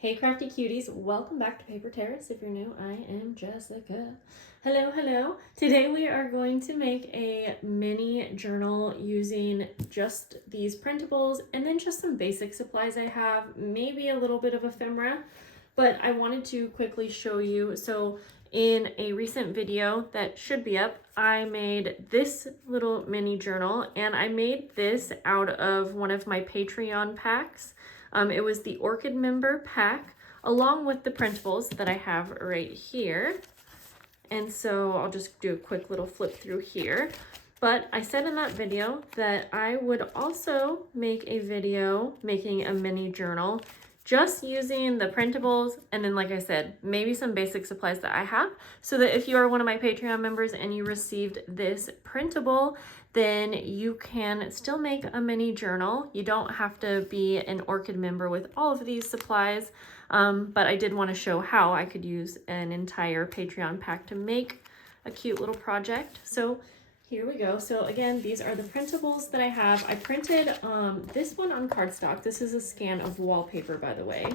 Hey crafty cuties, welcome back to Paper Terrace. If you're new, I am Jessica. Hello, hello. Today we are going to make a mini journal using just these printables and then just some basic supplies I have, maybe a little bit of ephemera, but I wanted to quickly show you. So in a recent video that should be up, I made this little mini journal and I made this out of one of my Patreon packs. It was the Orchid member pack along with the printables that I have right here. And so I'll just do a quick little flip through here. But I said in that video that I would also make a video making a mini journal just using the printables and then, like I said, maybe some basic supplies that I have, so that if you are one of my Patreon members and you received this printable, then you can still make a mini journal. You don't have to be an Orchid member with all of these supplies, but I did want to show how I could use an entire Patreon pack to make a cute little project. So here we go. So again, these are the printables that I have. I printed this one on cardstock. This is a scan of wallpaper, by the way.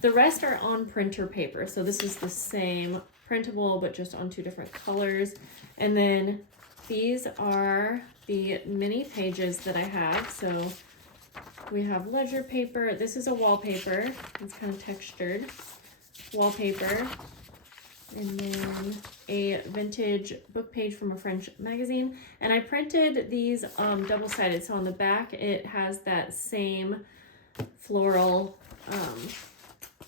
The rest are on printer paper. So this is the same printable, but just on two different colors. And then these are the mini pages that I have. So we have ledger paper. This is a wallpaper. It's kind of textured wallpaper. And then a vintage book page from a French magazine. And I printed these double-sided. So on the back, it has that same floral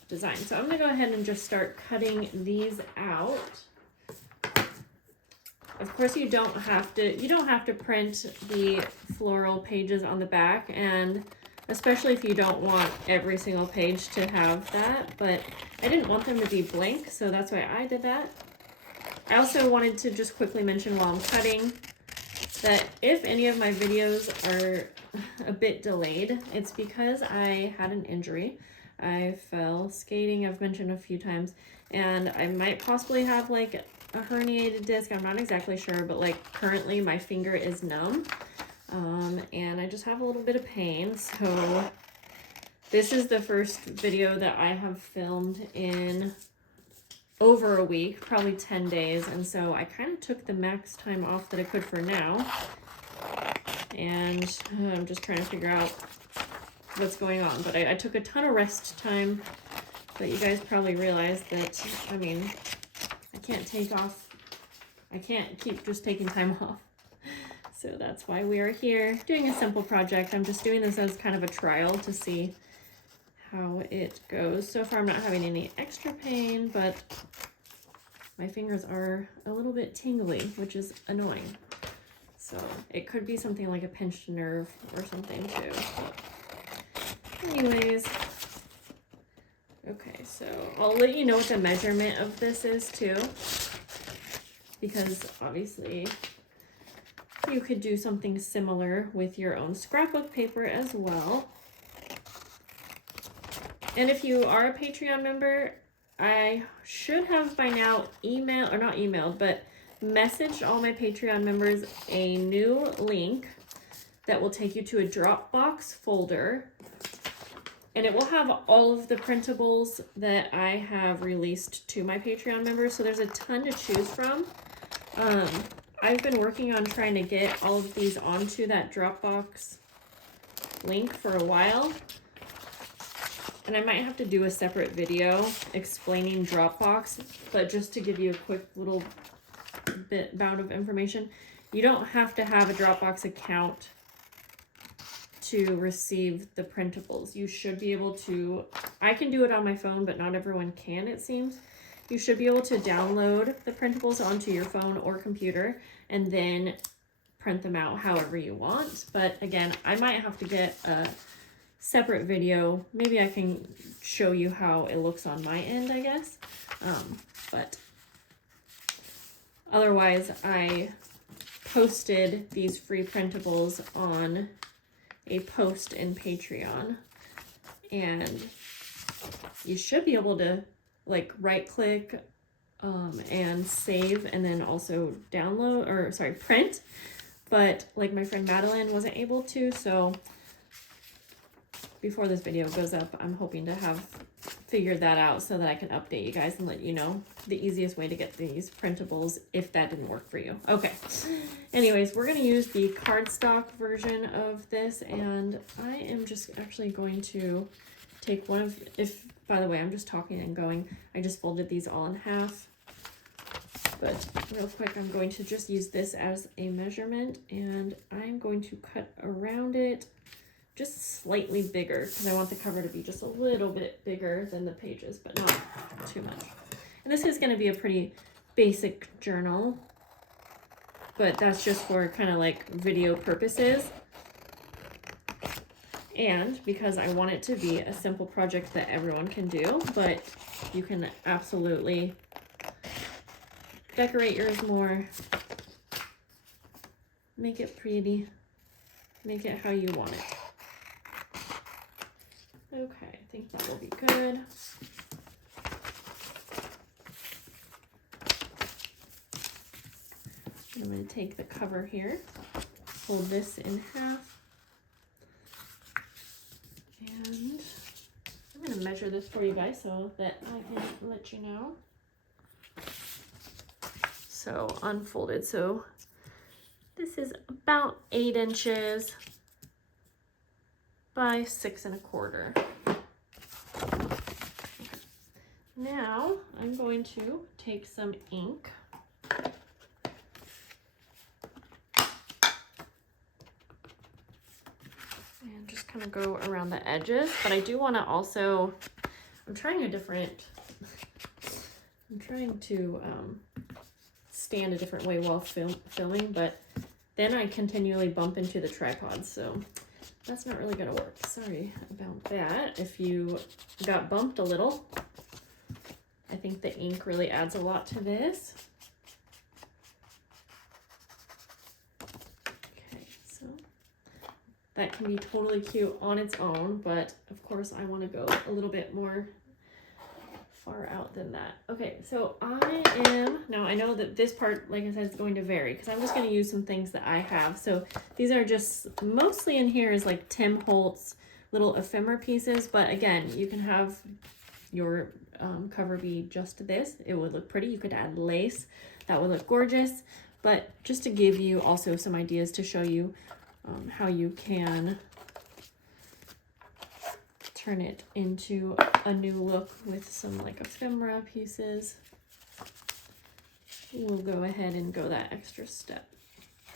design. So I'm gonna go ahead and just start cutting these out. Of course, you don't have to print the floral pages on the back, and especially if you don't want every single page to have that, but I didn't want them to be blank, so that's why I did that. I also wanted to just quickly mention while I'm cutting that if any of my videos are a bit delayed, it's because I had an injury. I fell skating, I've mentioned a few times, and I might possibly have like a herniated disc. I'm not exactly sure, but like currently my finger is numb. And I just have a little bit of pain. So this is the first video that I have filmed in over a week, probably 10 days. And so I kind of took the max time off that I could for now. And I'm just trying to figure out what's going on. But I took a ton of rest time. But you guys probably realize that, I mean, I can't keep just taking time off. So that's why we are here doing a simple project. I'm just doing this as kind of a trial to see how it goes. So far I'm not having any extra pain, but my fingers are a little bit tingly, which is annoying. So it could be something like a pinched nerve or something too. Anyways, okay, so I'll let you know what the measurement of this is too, because obviously you could do something similar with your own scrapbook paper as well. And if you are a Patreon member, I should have by now messaged all my Patreon members a new link that will take you to a Dropbox folder. And it will have all of the printables that I have released to my Patreon members. So there's a ton to choose from. I've been working on trying to get all of these onto that Dropbox link for a while. And I might have to do a separate video explaining Dropbox, but just to give you a quick little bout of information, you don't have to have a Dropbox account to receive the printables. You should be able to, I can do it on my phone, but not everyone can, it seems. You should be able to download the printables onto your phone or computer and then print them out however you want. But again, I might have to get a separate video. Maybe I can show you how it looks on my end, I guess. But otherwise, I posted these free printables on a post in Patreon, and you should be able to like right click and save and then also download, or sorry, print, but like my friend Madeline wasn't able to. So before this video goes up, I'm hoping to have figured that out so that I can update you guys and let you know the easiest way to get these printables if that didn't work for you. Okay, anyways, we're going to use the cardstock version of this, and I am just actually going to take one of, if, by the way, I'm just talking and going, I just folded these all in half, but real quick, I'm going to just use this as a measurement, and I'm going to cut around it just slightly bigger because I want the cover to be just a little bit bigger than the pages, but not too much. And this is going to be a pretty basic journal, but that's just for kind of like video purposes. And because I want it to be a simple project that everyone can do, but you can absolutely decorate yours more, make it pretty, make it how you want it. Okay, I think that will be good. I'm going to take the cover here, fold this in half, and I'm going to measure this for you guys so that I can let you know. So unfolded, so this is about 8 inches by 6 1/4. Now I'm going to take some ink and just kind of go around the edges, but I do want to also, I'm trying to stand a different way while filming, but then I continually bump into the tripod, so that's not really gonna work. Sorry about that. If you got bumped a little, I think the ink really adds a lot to this. Okay, so that can be totally cute on its own, but of course I want to go a little bit more far out than that. Okay, so now I know that this part, like I said, is going to vary because I'm just going to use some things that I have. So these are just, mostly in here is like Tim Holtz little ephemera pieces, but again, you can have your cover be just this. It would look pretty. You could add lace. That would look gorgeous. But just to give you also some ideas to show you how you can turn it into a new look with some like ephemera pieces. We'll go ahead and go that extra step.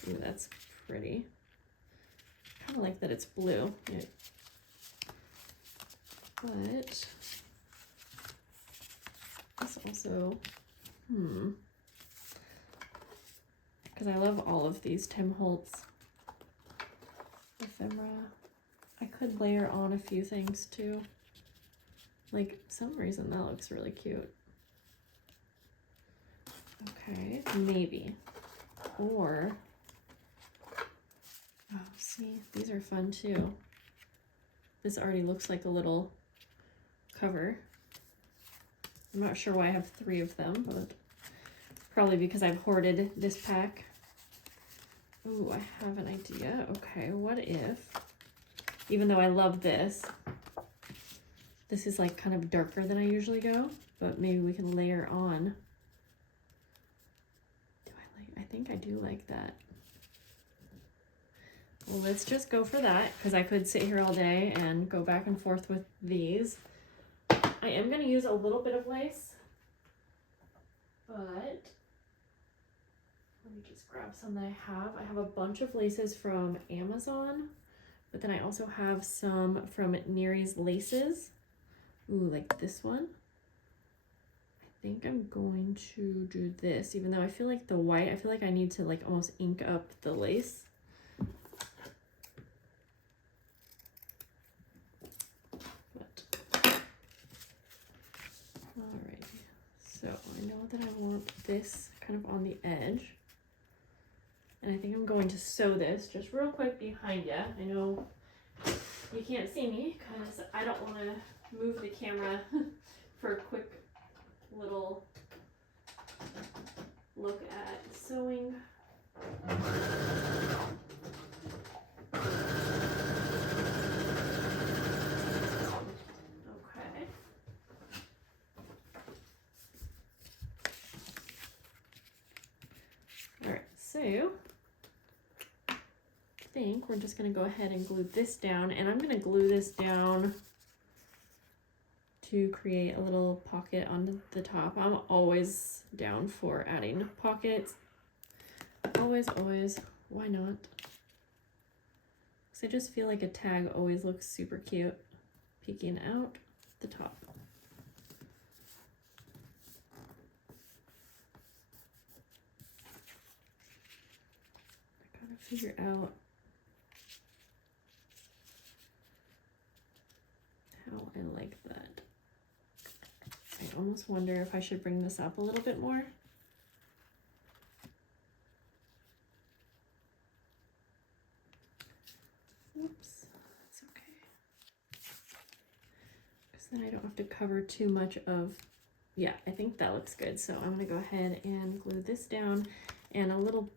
Ooh, that's pretty. Kind of like that it's blue. But this also, because I love all of these Tim Holtz ephemera. I could layer on a few things too. Like, some reason that looks really cute. Okay, maybe. Or, oh, see, these are fun too. This already looks like a little cover. I'm not sure why I have 3 of them, but probably because I've hoarded this pack. Ooh, I have an idea. Okay, what if, even though I love this, this is like kind of darker than I usually go, but maybe we can layer on. I think I do like that. Well, let's just go for that, because I could sit here all day and go back and forth with these. I am going to use a little bit of lace, but let me just grab some that I have. I have a bunch of laces from Amazon, but then I also have some from Neary's Laces. Ooh, like this one. I think I'm going to do this, even though I feel like the white, I feel like I need to like almost ink up the lace. Alright, so I know that I want this kind of on the edge. And I think I'm going to sew this just real quick behind you. I know you can't see me because I don't want to move the camera for a quick little look at sewing. Okay. So I think we're just going to go ahead and glue this down, and I'm going to glue this down to create a little pocket on the top. I'm always down for adding pockets. Always, always. Why not? Because I just feel like a tag always looks super cute peeking out the top. I gotta figure out how I like that. I almost wonder if I should bring this up a little bit more. Oops, that's okay. Because then I don't have to cover too much of, yeah, I think that looks good. So I'm gonna go ahead and glue this down, and a little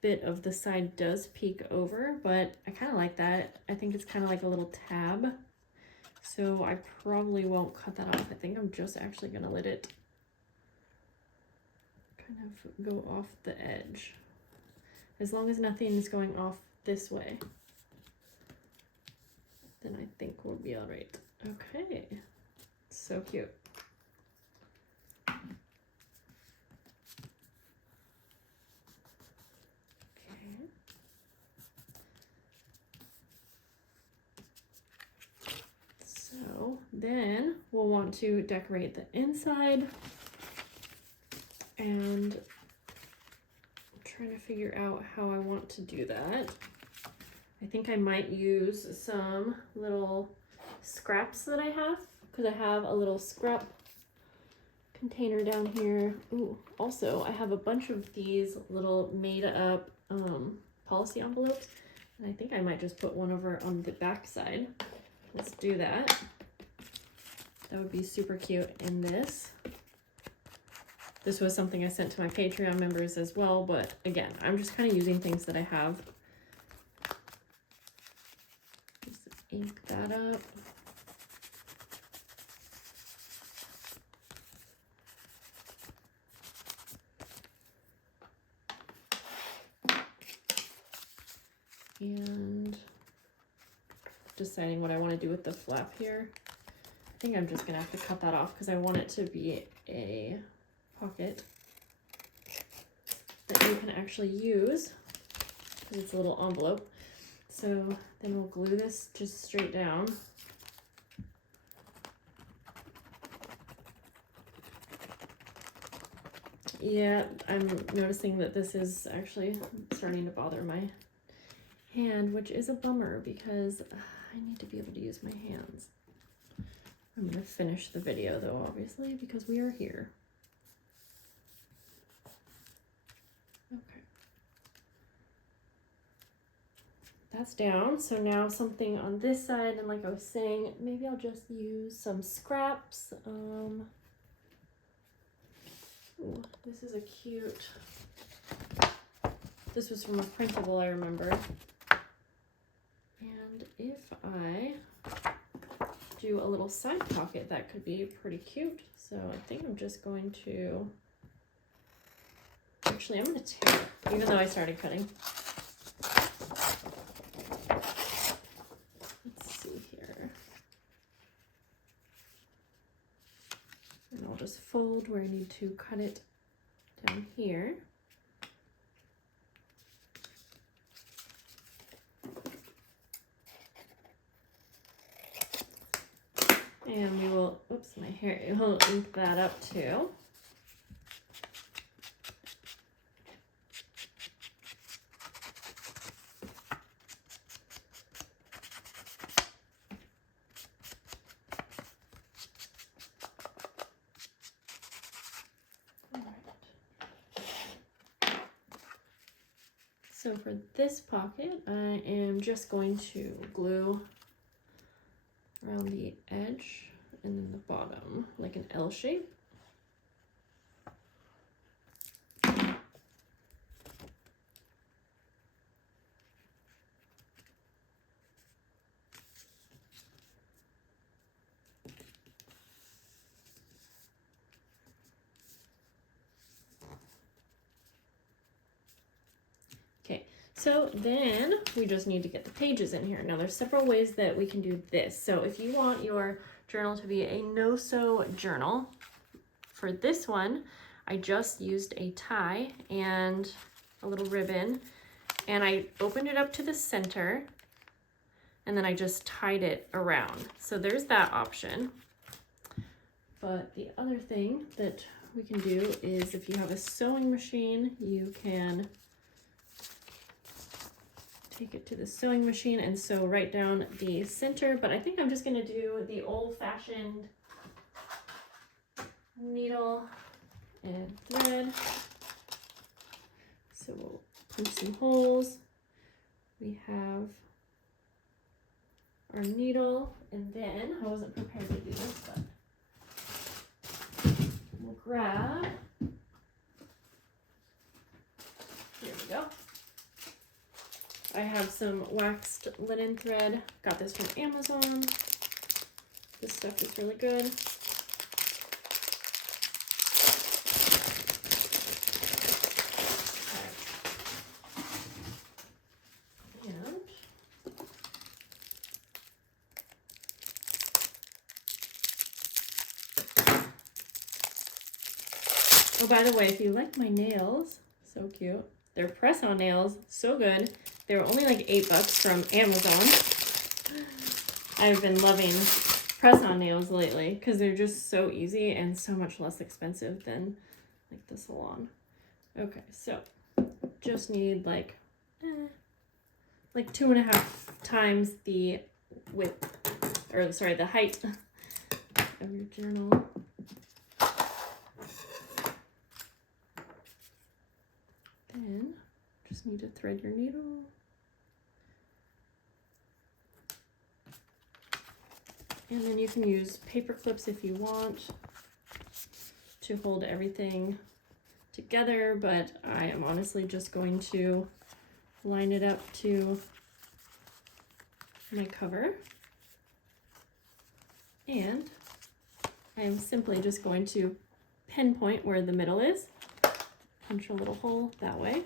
bit of the side does peek over, but I kind of like that. I think it's kind of like a little tab. So I probably won't cut that off. I think I'm just actually gonna let it kind of go off the edge. As long as nothing is going off this way, then I think we'll be all right. Okay, so cute. Okay. So then we'll want to decorate the inside, and I'm trying to figure out how I want to do that. I think I might use some little scraps that I have, because I have a little scrap container down here. Ooh, also I have a bunch of these little made up policy envelopes, and I think I might just put one over on the back side. Let's do that. That would be super cute in this. This was something I sent to my Patreon members as well, but again, I'm just kind of using things that I have. Just ink that up. And deciding what I want to do with the flap here. I think I'm just gonna have to cut that off because I want it to be a pocket that you can actually use, because it's a little envelope. So then we'll glue this just straight down. Yeah, I'm noticing that this is actually starting to bother my hand, which is a bummer because I need to be able to use my hands. I'm going to finish the video though, obviously, because we are here. Okay. That's down. So now something on this side, and like I was saying, maybe I'll just use some scraps. Ooh, this is a cute, this was from a printable, I remember. And if I do a little side pocket, that could be pretty cute. So I think I'm just going to, actually I'm going to tear it, even though I started cutting. Let's see here. And I'll just fold where I need to cut it down here. And we will, oops, my hair, we'll ink that up too. All right. So for this pocket, I am just going to glue around the edge and then the bottom, like an L shape. So then we just need to get the pages in here. Now there's several ways that we can do this. So if you want your journal to be a no-sew journal, for this one, I just used a tie and a little ribbon, and I opened it up to the center, and then I just tied it around. So there's that option. But the other thing that we can do is, if you have a sewing machine, you can take it to the sewing machine and sew right down the center. But I think I'm just gonna do the old-fashioned needle and thread. So we'll punch some holes. We have our needle, and then I wasn't prepared to do this, but we'll grab, here we go. I have some waxed linen thread. Got this from Amazon. This stuff is really good. Oh, by the way, if you like my nails, so cute. They're press-on nails, so good. They were only like $8 from Amazon. I've been loving press-on nails lately because they're just so easy and so much less expensive than like the salon. Okay, so just need like 2.5 times the width, or sorry, the height of your journal. Then just need to thread your needle. And then you can use paper clips if you want to hold everything together, but I am honestly just going to line it up to my cover. And I am simply just going to pinpoint where the middle is. Punch a little hole that way.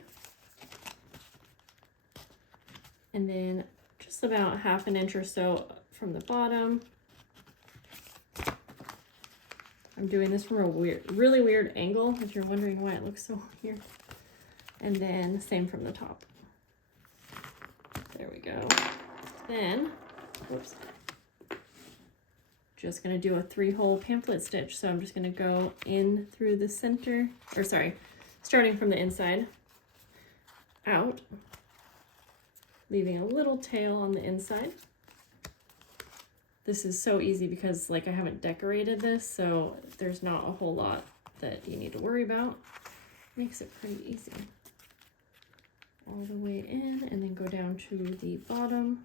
And then just about 1/2 inch or so from the bottom. I'm doing this from a really weird angle, if you're wondering why it looks so weird. And then same from the top. There we go. Then, whoops. Just gonna do a 3-hole pamphlet stitch. So I'm just gonna go in through the center, or sorry, starting from the inside out, leaving a little tail on the inside. This is so easy because like I haven't decorated this, so there's not a whole lot that you need to worry about. Makes it pretty easy. All the way in, and then go down to the bottom.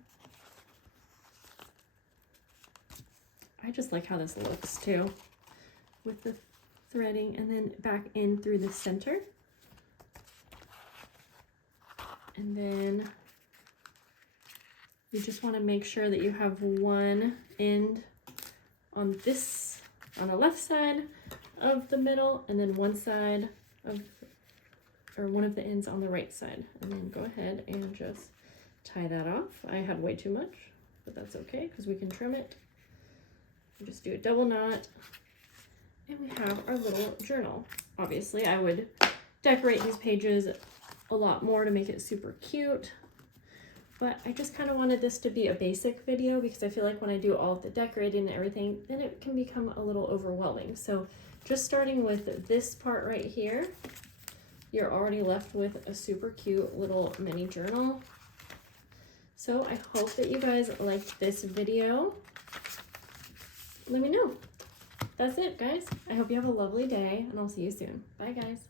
I just like how this looks too, with the threading, and then back in through the center. And then you just want to make sure that you have one end on the left side of the middle, and then one side of, or one of the ends on the right side. And then go ahead and just tie that off. I had way too much, but that's okay because we can trim it. We just do a double knot, and we have our little journal. Obviously, I would decorate these pages a lot more to make it super cute. But I just kind of wanted this to be a basic video because I feel like when I do all of the decorating and everything, then it can become a little overwhelming. So just starting with this part right here, you're already left with a super cute little mini journal. So I hope that you guys liked this video. Let me know. That's it, guys. I hope you have a lovely day, and I'll see you soon. Bye, guys.